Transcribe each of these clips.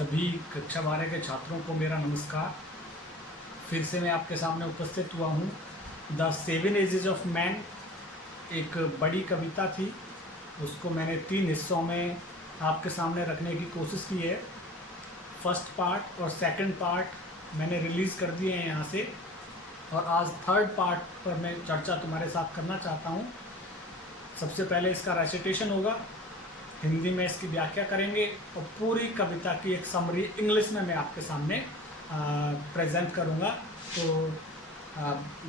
सभी कक्षा 12 के छात्रों को मेरा नमस्कार। फिर से मैं आपके सामने उपस्थित हुआ हूँ। The seven ages of man एक बड़ी कविता थी, उसको मैंने 3 हिस्सों में आपके सामने रखने की कोशिश की है। फर्स्ट पार्ट और सेकंड पार्ट मैंने रिलीज़ कर दिए हैं यहाँ से, और आज थर्ड पार्ट पर मैं चर्चा तुम्हारे साथ करना चाहता हूँ। सबसे पहले इसका रेसिटेशन होगा, हिंदी में इसकी व्याख्या करेंगे और पूरी कविता की एक समरी इंग्लिश में मैं आपके सामने प्रेजेंट करूँगा। तो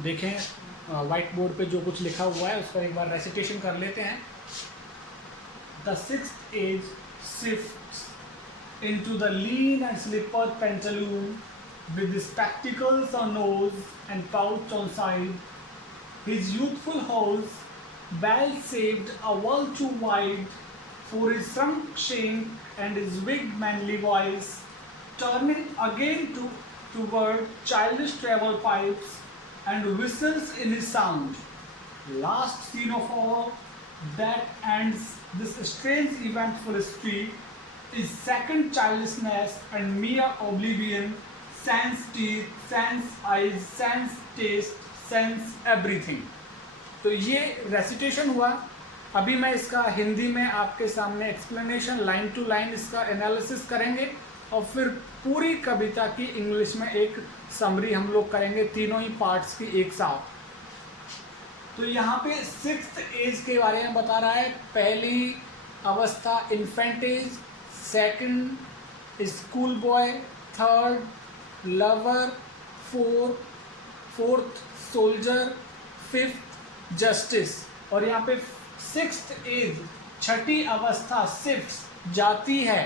देखें वाइट बोर्ड पे जो कुछ लिखा हुआ है उस पर एक बार रेसिटेशन कर लेते हैं। The sixth age shifts into the lean and slippered pantaloon with spectacles on nose and pouch on side. His youthful horse, well shaped, a world too wide for his shrunk shank and his big manly voice, turning again toward childish travel pipes and whistles in his sound. Last scene of all that ends this strange eventful streak is second childishness and mere oblivion, sense teeth, sense eyes, sense taste, sense everything. तो ये recitation हुआ। अभी मैं इसका हिंदी में आपके सामने explanation line to line इसका एनालिसिस करेंगे और फिर पूरी कविता की इंग्लिश में एक समरी हम लोग करेंगे, तीनों ही पार्ट्स की एक साथ। तो यहाँ पे सिक्स्थ एज के बारे में बता रहा है। पहली अवस्था infant age, second school boy, third lover, fourth soldier, fifth justice, और यहाँ पे सिक्स्थ एज छठी अवस्था शिफ्ट जाती है,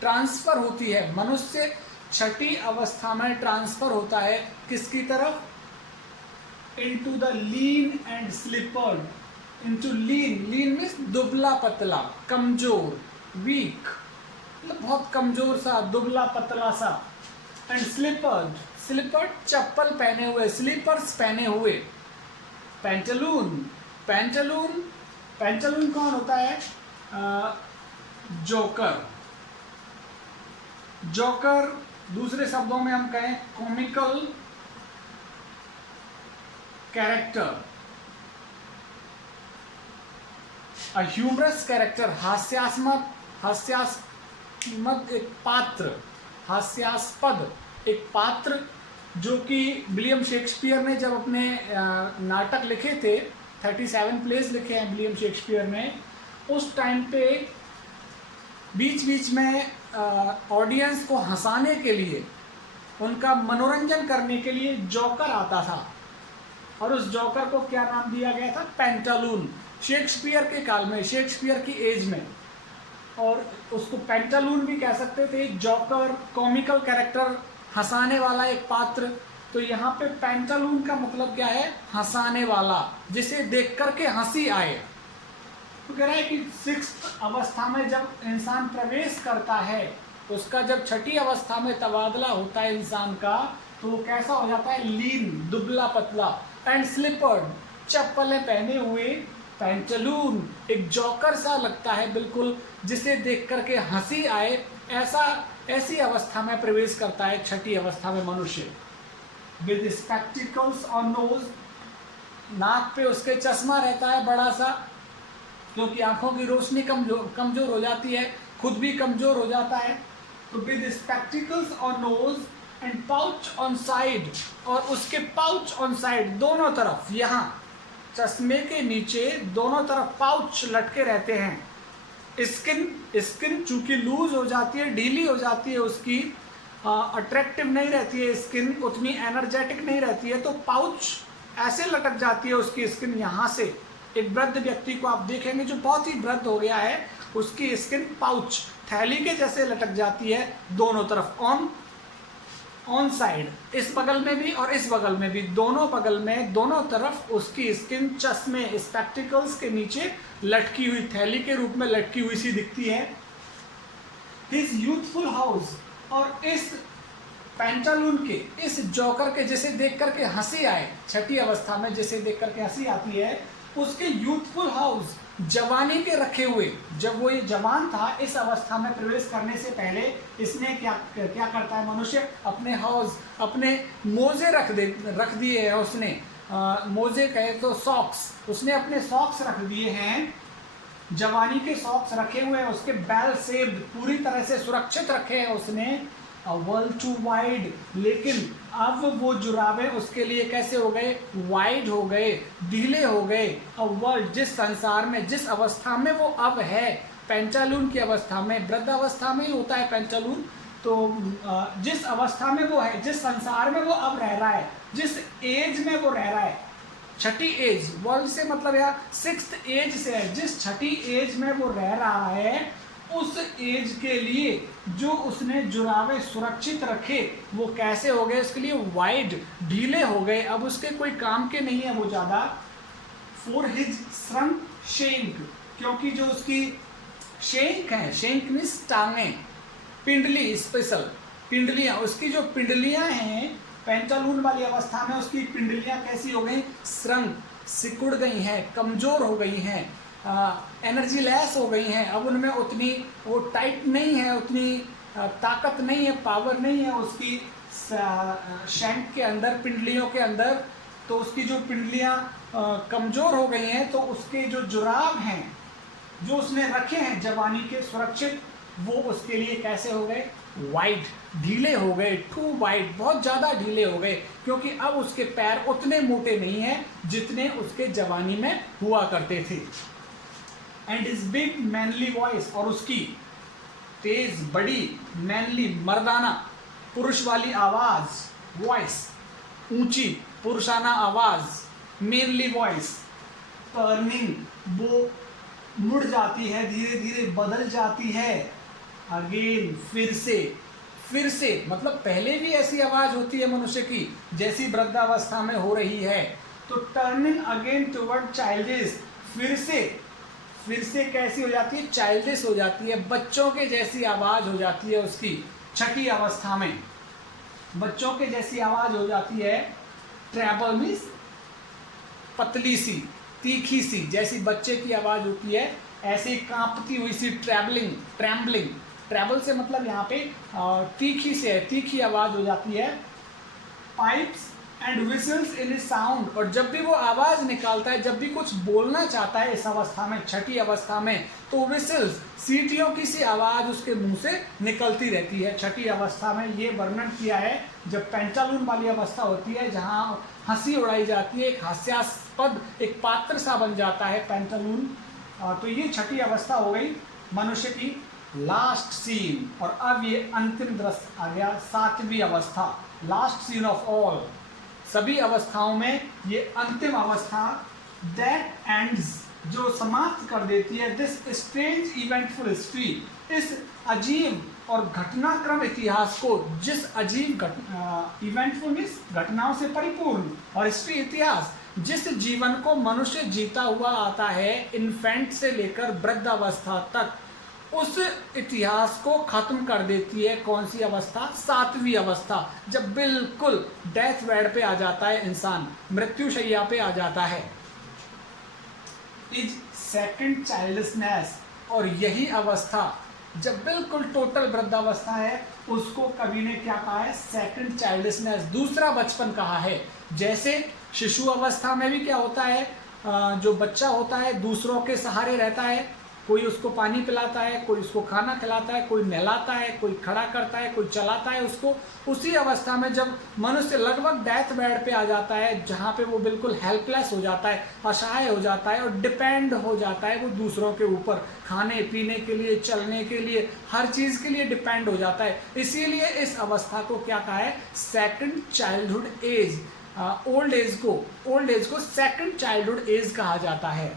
ट्रांसफर होती है। मनुष्य छठी अवस्था में ट्रांसफर होता है किसकी तरफ? Into the lean and slippered. Into lean, lean means दुबला पतला, कमजोर, वीक, मतलब बहुत कमजोर सा, दुबला पतला सा। एंड स्लिपर्ड, स्लिपर्ड चप्पल पहने हुए, स्लीपर्स पहने हुए। पैंटलून, पैंटलून, पैंटलून कौन होता है? जोकर। जोकर दूसरे शब्दों में हम कहें कॉमिकल कैरेक्टर, अ ह्यूमरस कैरेक्टर, हास्यास्पद एक पात्र, हास्यास्पद एक पात्र, जो कि विलियम शेक्सपियर ने जब अपने नाटक लिखे थे, 37 प्लेस लिखे हैं विलियम शेक्सपियर ने, उस टाइम पे बीच बीच में ऑडियंस को हंसाने के लिए, उनका मनोरंजन करने के लिए जोकर आता था, और उस जोकर को क्या नाम दिया गया था? पैंटालून। शेक्सपियर के काल में, शेक्सपियर की एज में, और उसको पैंटालून भी कह सकते थे। जोकर कॉमिकल कैरेक्टर, हंसाने वाला एक पात्र। तो यहाँ पे पैंटालून का मतलब क्या है? हंसाने वाला, जिसे देख करके हंसी आए। तो कह रहा है कि सिक्स्थ अवस्था में जब इंसान प्रवेश करता है, उसका जब छठी अवस्था में तबादला होता है इंसान का, तो वो कैसा हो जाता है? लीन, दुबला पतला, एंड स्लिपर्ड, चप्पलें पहने हुए। पैंटालून एक जोकर सा लगता है बिल्कुल, जिसे देख करके हंसी आए, ऐसी अवस्था में प्रवेश करता है छठी अवस्था में मनुष्य। विद स्पेक्टिकल्स ऑन नोज, नाक पे उसके चश्मा रहता है बड़ा सा, क्योंकि आंखों की रोशनी कमजोर हो जाती है, खुद भी कमजोर हो जाता है। तो with spectacles on nose and pouch on side, और उसके पाउच ऑन साइड, दोनों तरफ, यहाँ चश्मे के नीचे दोनों तरफ पाउच लटके रहते हैं। स्किन चूंकि लूज हो जाती है, ढीली हो जाती है, उसकी अट्रैक्टिव नहीं रहती है स्किन, उतनी एनर्जेटिक नहीं रहती है, तो पाउच ऐसे लटक जाती है उसकी स्किन। यहाँ से एक वृद्ध व्यक्ति को आप देखेंगे जो बहुत ही वृद्ध हो गया है, उसकी स्किन पाउच, थैली के जैसे लटक जाती है दोनों तरफ, ऑन साइड, इस बगल में भी और इस बगल में भी, दोनों बगल में, दोनों तरफ उसकी स्किन चश्मे, स्पेक्टिकल्स के नीचे लटकी हुई, थैली के रूप में लटकी हुई सी दिखती है। हिज यूथफुल हाउस, और इस पैंटालून के, इस जोकर के जिसे देख करके हंसी आए, छठी अवस्था में जिसे देख करके हंसी आती है, उसके यूथफुल हाउस, जवानी के रखे हुए, जब वो ये जवान था, इस अवस्था में प्रवेश करने से पहले इसने क्या क्या करता है मनुष्य, अपने हाउस, अपने मोजे रख दिए हैं उसने, मोजे कहे तो सॉक्स, उसने अपने सॉक्स रख दिए हैं, जवानी के सॉक्स रखे हुए हैं, उसके बैल से पूरी तरह से सुरक्षित रखे हैं उसने, वर्ल्ड टू वाइड। लेकिन अब वो जुराबे उसके लिए कैसे हो गए, वाइड हो गए, ढीले हो गए। अब वर्ल्ड, जिस संसार में, जिस अवस्था में वो अब है, पेंटालून की अवस्था में, वृद्धावस्था में ही होता है पेंटालून, तो जिस अवस्था में वो है, जिस संसार में वो अब रह रहा है, जिस एज में वो रह रहा है, छठी एज, वर्ल्ड से मतलब यार 6th एज से है, जिस छठी एज में वो रह रहा है, उस एज के लिए जो उसने जुराबे सुरक्षित रखे वो कैसे हो गए, उसके लिए वाइड, ढीले हो गए, अब उसके कोई काम के नहीं है वो ज़्यादा। फॉर हिज श्रंक शेंक, क्योंकि जो उसकी शेंक है, शेंक मीन्स टांगे, पिंडली, स्पेशल पिंडलियाँ, उसकी जो पिंडलियाँ हैं पेंटालून वाली अवस्था में, उसकी पिंडलियाँ कैसी हो गई, श्रंक, सिकुड़ गई हैं, कमज़ोर हो गई हैं, एनर्जी लेस हो गई हैं, अब उनमें उतनी वो टाइट नहीं है, उतनी ताकत नहीं है, पावर नहीं है उसकी शैंक के अंदर, पिंडलियों के अंदर, तो उसकी जो पिंडलियाँ कमज़ोर हो गई हैं, तो उसके जो जुराब हैं जो उसने रखे हैं जवानी के सुरक्षित, वो उसके लिए कैसे हो गए, वाइड, ढीले हो गए, टू वाइड, बहुत ज़्यादा ढीले हो गए, क्योंकि अब उसके पैर उतने मोटे नहीं हैं जितने उसके जवानी में हुआ करते थे। And his big manly voice, और उसकी तेज, बड़ी, मैनली, मर्दाना, पुरुष वाली आवाज, वॉइस, ऊंची पुरुषाना आवाज, मेनली वॉइस, टर्निंग, वो मुड़ जाती है, धीरे धीरे बदल जाती है, अगेन, फिर से मतलब पहले भी ऐसी आवाज होती है मनुष्य की जैसी वृद्धावस्था में हो रही है, तो टर्निंग अगेन टुवर्ड चाइल्डिश, फिर से कैसी हो जाती है, चाइल्डिश हो जाती है, बच्चों के जैसी आवाज हो जाती है उसकी, छठी अवस्था में बच्चों के जैसी आवाज हो जाती है। ट्रैबल मीन्स पतली सी, तीखी सी, जैसी बच्चे की आवाज होती है ऐसी कांपती हुई सी, ट्रैम्बलिंग, ट्रैबल से मतलब यहाँ पे तीखी से है, तीखी आवाज हो जाती है। Pipes and whistles in sound, और जब भी वो आवाज निकालता है, जब भी कुछ बोलना चाहता है इस अवस्था में, छठी अवस्था में, तो विसल्स, सीटियों की सी आवाज उसके मुंह से निकलती रहती है छठी अवस्था में। ये वर्णन किया है जब पेंटालून वाली अवस्था होती है, जहाँ हंसी उड़ाई जाती है, एक हास्यास्पद, एक पात्र सा बन जाता है पेंटालून। तो ये छठी अवस्था हो गई मनुष्य की। लास्ट सीन, और अब ये अंतिम दृश्य आ गया, 7वीं अवस्था, लास्ट सीन ऑफ ऑल, सभी अवस्थाओं में ये अंतिम अवस्था, दैट एंड्स, जो समाप्त कर देती है, दिस स्ट्रेंज इवेंटफुल हिस्ट्री, इस अजीब और घटनाक्रम इतिहास को, जिस अजीब इवेंटफुल मीन्स घटनाओं से परिपूर्ण, और हिस्ट्री इतिहास, जिस जीवन को मनुष्य जीता हुआ आता है इन्फेंट से लेकर वृद्धावस्था तक, उस इतिहास को खत्म कर देती है कौन सी अवस्था, 7वीं अवस्था, जब बिल्कुल डेथ बेड पे आ जाता है इंसान, मृत्युशैया पे आ जाता है। इज सेकंड चाइल्डनेस, और यही अवस्था जब बिल्कुल टोटल वृद्धावस्था है, उसको कवि ने क्या कहा है, सेकंड चाइल्डनेस, दूसरा बचपन कहा है। जैसे शिशु अवस्था में भी क्या होता है, जो बच्चा होता है दूसरों के सहारे रहता है, कोई उसको पानी पिलाता है, कोई उसको खाना खिलाता है, कोई नहलाता है, कोई खड़ा करता है, कोई चलाता है उसको। उसी अवस्था में जब मनुष्य लगभग डेथ बेड पे आ जाता है, जहाँ पे वो बिल्कुल हेल्पलेस हो जाता है, असहाय हो जाता है, और डिपेंड हो जाता है वो दूसरों के ऊपर, खाने पीने के लिए, चलने के लिए, हर चीज़ के लिए डिपेंड हो जाता है। इसीलिए इस अवस्था को क्या कहा है, second childhood age, old age को सेकंड चाइल्डहुड एज कहा जाता है।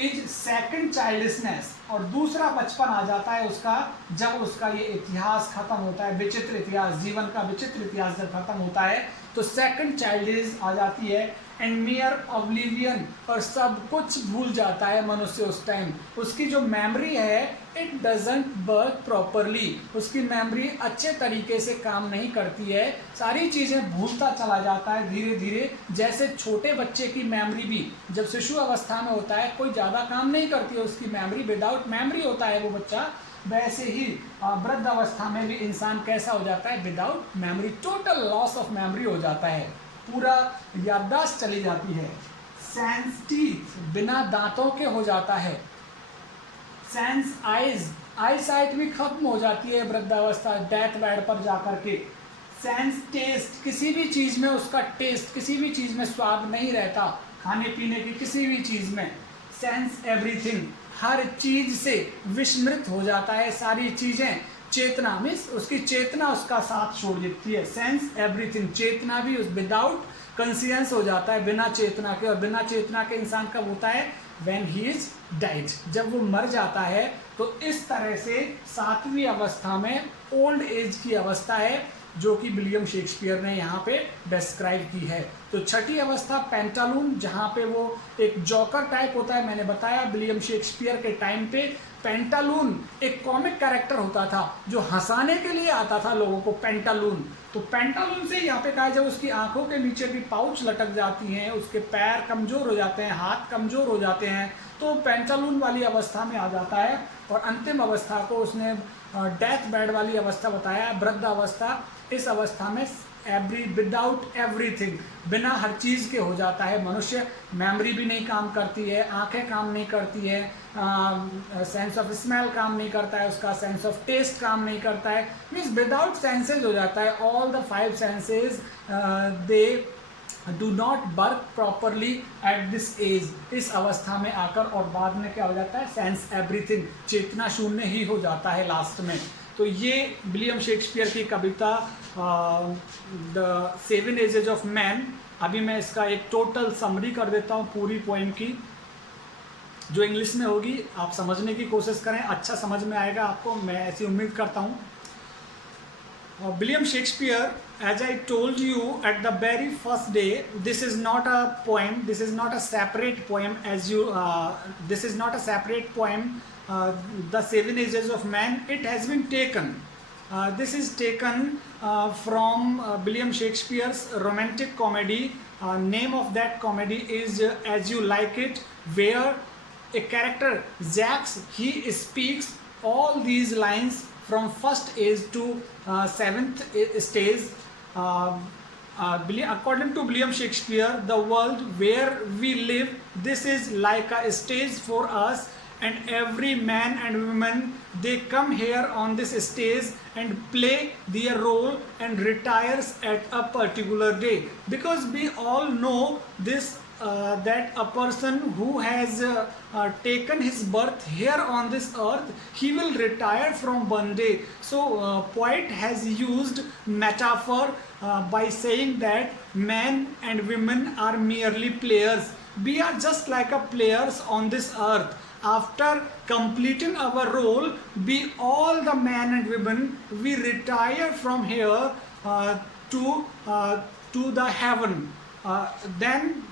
इज सेकंड चाइल्डनेस, और दूसरा बचपन आ जाता है उसका, जब उसका ये इतिहास खत्म होता है, विचित्र इतिहास, जीवन का विचित्र इतिहास जब खत्म होता है, तो सेकंड चाइल्ड एज आ जाती है। एंड मियर ऑब्लिवियन, और सब कुछ भूल जाता है मनुष्य उस टाइम। उसकी जो मेमोरी है इट डजंट वर्क प्रॉपरली, उसकी मेमोरी अच्छे तरीके से काम नहीं करती है, सारी चीज़ें भूलता चला जाता है धीरे धीरे। जैसे छोटे बच्चे की मेमोरी भी जब शिशु अवस्था में होता है कोई ज़्यादा काम नहीं करती है उसकी मेमोरी, विदाउट मेमोरी होता है वो बच्चा, वैसे ही वृद्ध अवस्था में भी इंसान कैसा हो जाता है, without memory, total loss of memory हो जाता है, पूरा याददाश्त चली जाती है। सेंस टीथ, बिना दांतों के हो जाता है। सेंस आइज, आई साइट भी खत्म हो जाती है वृद्धावस्था, डेथ बेड पर जाकर के। सेंस टेस्ट, किसी भी चीज़ में उसका टेस्ट, किसी भी चीज़ में स्वाद नहीं रहता, खाने पीने की किसी भी चीज़ में। सेंस एवरीथिंग, हर चीज़ से विस्मृत हो जाता है, सारी चीज़ें। चेतना मीन्स उसकी चेतना उसका साथ छोड़ देती है। सेंस एवरीथिंग, चेतना भी उस विदाउट कंसियंस हो जाता है, बिना चेतना के। और बिना चेतना के इंसान कब होता है, व्हेन ही इज डाइड, जब वो मर जाता है। तो इस तरह से 7वीं अवस्था में ओल्ड एज की अवस्था है जो कि विलियम शेक्सपियर ने यहाँ पे डिस्क्राइब की है। तो छठी अवस्था पेंटालून, जहाँ पे वो एक जॉकर टाइप होता है। मैंने बताया विलियम शेक्सपियर के टाइम पे पेंटालून एक कॉमिक कैरेक्टर होता था जो हंसाने के लिए आता था लोगों को, पेंटालून। तो पेंटालून से यहाँ पे कहा, जब उसकी आंखों के नीचे भी पाउच लटक जाती हैं, उसके पैर कमज़ोर हो जाते हैं, हाथ कमज़ोर हो जाते हैं, तो पेंटालून वाली अवस्था में आ जाता है। और अंतिम अवस्था को उसने डेथ बेड वाली अवस्था बताया, वृद्ध अवस्था। इस अवस्था में विदाउट एवरीथिंग, बिना हर चीज़ के हो जाता है मनुष्य। मेमोरी भी नहीं काम करती है, आंखें काम नहीं करती है, सेंस ऑफ स्मेल काम नहीं करता है उसका, सेंस ऑफ टेस्ट काम नहीं करता है, मीन्स विदाउट सेंसेज हो जाता है। All the 5 senses they do not work properly at this age, इस अवस्था में आकर। और बाद में क्या हो जाता है, सेंस एवरीथिंग, चेतना शून्य ही हो जाता है लास्ट में। तो ये विलियम शेक्सपियर की कविता द 7 एजेज ऑफ मैन। अभी मैं इसका एक टोटल समरी कर देता हूँ पूरी पोएम की, जो इंग्लिश में होगी। आप समझने की कोशिश करें, अच्छा समझ में आएगा आपको, मैं ऐसी उम्मीद करता हूँ। William Shakespeare, as I told you at the very first day, this is not a poem, this is not a separate poem as you, this is not a separate poem, The 7 Ages of Man. It has been taken. This is taken from William Shakespeare's romantic comedy. Name of that comedy is As You Like It, where a character, Zax, he speaks all these lines from first age to 7th stage. According to William Shakespeare, the world where we live, this is like a stage for us, and every man and woman, they come here on this stage and play their role and retires at a particular day. Because we all know this, that a person who has taken his birth here on this earth, he will retire from one day. So poet has used metaphor by saying that men and women are merely players. We are just like a players on this earth. After completing our role, we all the men and women, we retire from here to the heaven. Then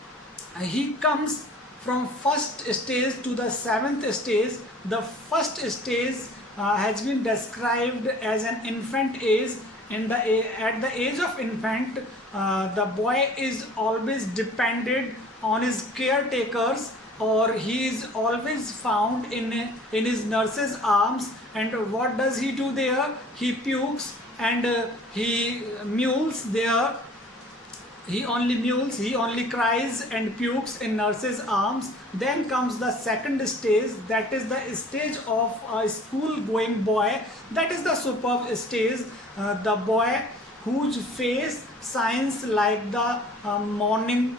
he comes from first stage to the 7th stage. The first stage has been described as an infant age. At the age of infant, the boy is always dependent on his caretakers, or he is always found in his nurse's arms. And what does he do there? He pukes and he mules there. He only cries and pukes in nurse's arms. Then comes the second stage, that is the stage of a school going boy. That is the superb stage, the boy whose face shines like the morning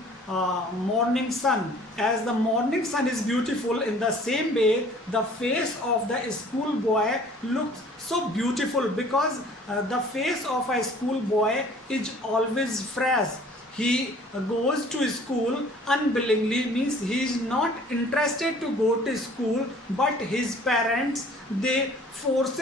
sun. As the morning sun is beautiful, in the same way the face of the school boy looks so beautiful, because the face of a school boy is always fresh. he goes to school unwillingly, means he is not interested to go to school, but his parents, they force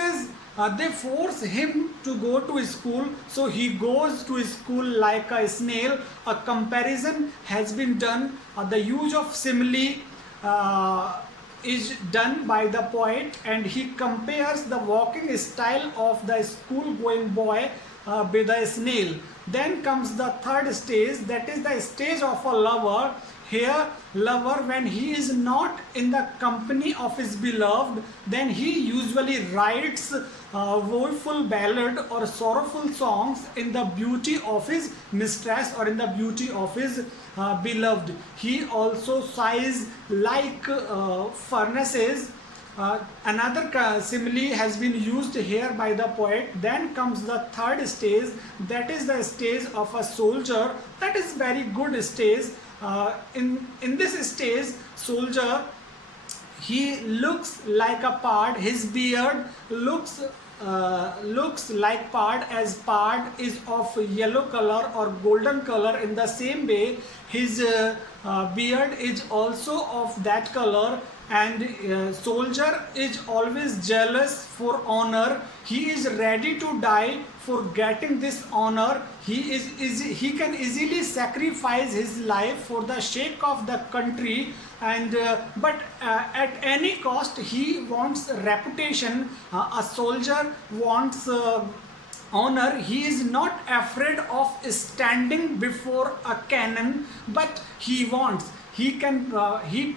him to go to school, so he goes to school like a snail. A comparison has been done, the use of simile is done by the poet, and he compares the walking style of the school going boy with a snail. Then comes the third stage, that is the stage of a lover. Here, lover, when he is not in the company of his beloved, then he usually writes woeful ballad or sorrowful songs in the beauty of his mistress or in the beauty of his beloved. He also sighs like furnaces. Another simile has been used here by the poet. Then comes the third stage, that is the stage of a soldier. That is very good stage. In this stage, soldier, he looks like a pard. His beard looks like pard, as pard is of yellow color or golden color. In the same way, his beard is also of that color. And soldier is always jealous for honor. He is ready to die for getting this honor. He can easily sacrifice his life for the sake of the country, and but at any cost he wants reputation. A soldier wants honor. He is not afraid of standing before a cannon, but he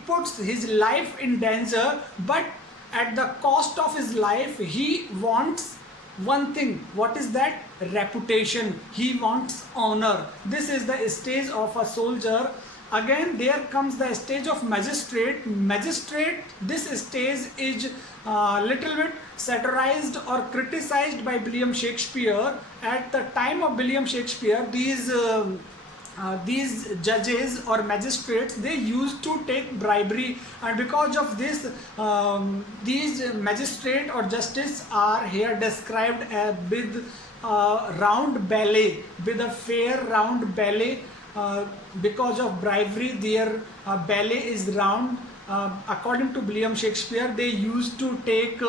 puts his life in danger, but at the cost of his life he wants one thing. What is that? Reputation. He wants honor. This is the stage of a soldier. Again, there comes the stage of magistrate. This stage is little bit satirized or criticized by William Shakespeare. At the time of William Shakespeare, these judges or magistrates, they used to take bribery, and because of this, these magistrate or justice are here described with round belly, with a fair round belly. Because of bribery, their belly is round. According to William Shakespeare, they used to take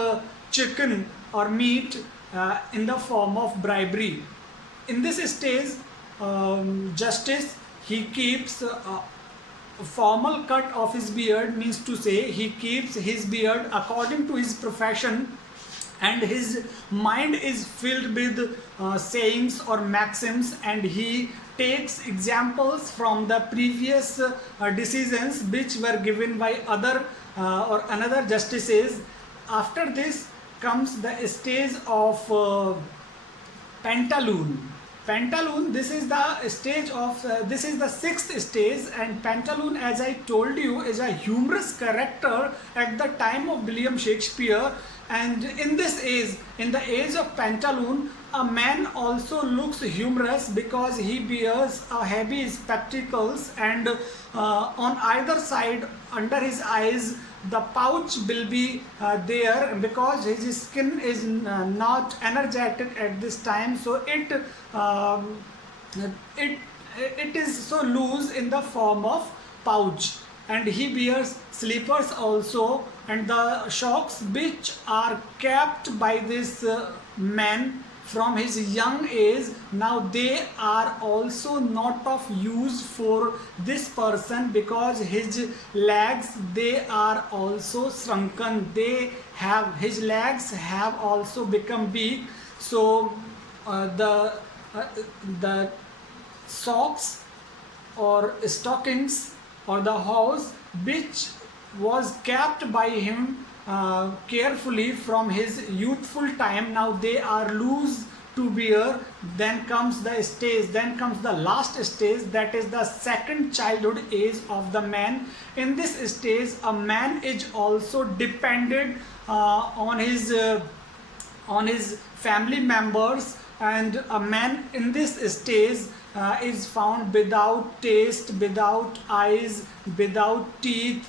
chicken or meat in the form of bribery. In this stage, justice, he keeps a formal cut of his beard, means to say he keeps his beard according to his profession, and his mind is filled with sayings or maxims, and he takes examples from the previous decisions which were given by other or another justices. After this comes the stage of pantaloon. This is the stage of this is the sixth stage, and Pantaloon, as I told you, is a humorous character at the time of William Shakespeare. And in this age, in the age of Pantaloon, a man also looks humorous because he wears heavy spectacles, and on either side under his eyes the pouch will be there, because his skin is not energetic at this time, so it is so loose in the form of pouch. And he wears slippers also, and the shocks which are kept by this man from his young age, now they are also not of use for this person, because his legs, they are also shrunken, his legs have also become weak. So the socks or stockings or the hose which was kept by him carefully from his youthful time, now they are loose to wear. Then comes the last stage, that is the second childhood age of the man. In this stage, a man is also dependent on his family members, and a man in this stage is found without taste, without eyes, without teeth,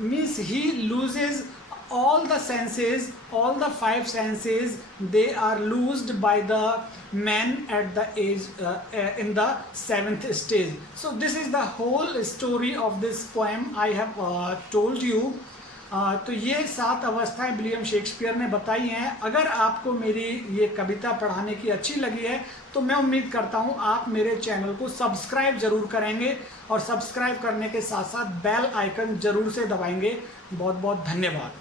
means he loses all the senses, all the five senses, they are loosed by the man at the age in the 7th stage. So this is the whole story of this poem I have told you. तो ये 7 अवस्थाएं William Shakespeare ने बताई हैं. अगर आपको मेरी ये कविता पढ़ाने की अच्छी लगी है तो मैं उम्मीद करता हूँ आप मेरे चैनल को सब्सक्राइब जरूर करेंगे और सब्सक्राइब करने के साथ साथ बेल आइकन जरूर से दबाएंगे. बहुत बहुत धन्यवाद.